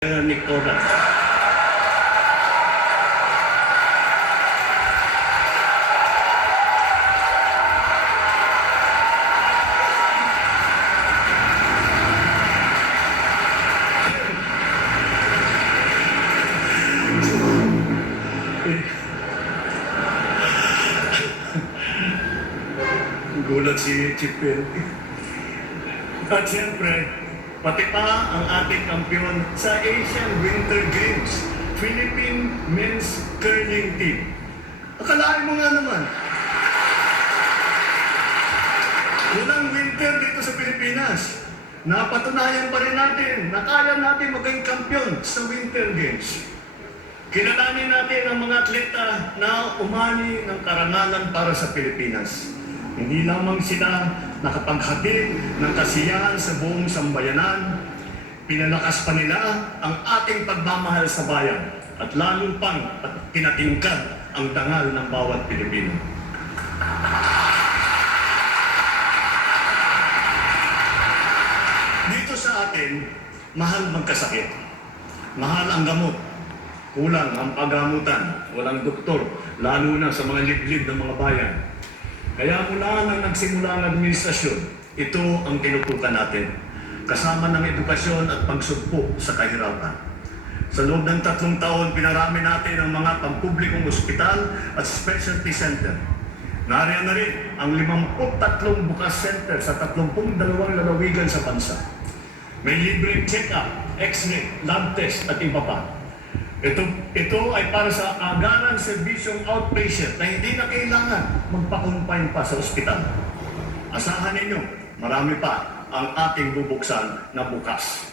Nicolas. Gulat si Chipin. At siyempre, pati pa ang ating kampiyon sa Asian Winter Games, Philippine Men's Curling Team. Akalain mo nga naman, unang winter dito sa Pilipinas, napatunayan pa rin natin na kaya natin maging kampiyon sa Winter Games. Kinalanin natin ang mga atleta na umani ng karangalan para sa Pilipinas. Hindi lamang sila nakapaghatid ng kasiyahan sa buong sambayanan, pinalakas pa nila ang ating pagmamahal sa bayan at lalo pang pinatingkad ang dangal ng bawat Pilipino. Dito sa atin, mahal magkasakit. Mahal ang gamot. Kulang ang paggamutan. Walang doktor, lalo na sa mga liblib ng mga bayan. Kaya mula nang nagsimula ang administrasyon, ito ang tinutukan natin, kasama ng edukasyon at pagsugpo sa kahirapan. Sa loob ng 3 taon, pinarami natin ang mga pampublikong ospital at specialty center. Nariyan na rin ang 53 bukas center sa 32 lalawigan sa bansa. May libreng check-up, x-ray, lab test at iba pa. Ito ay para sa agarang serbisyong outpatient na hindi na kailangan magpa-confine pa sa ospital. Asahan ninyo, marami pa ang ating bubuksan na bukas.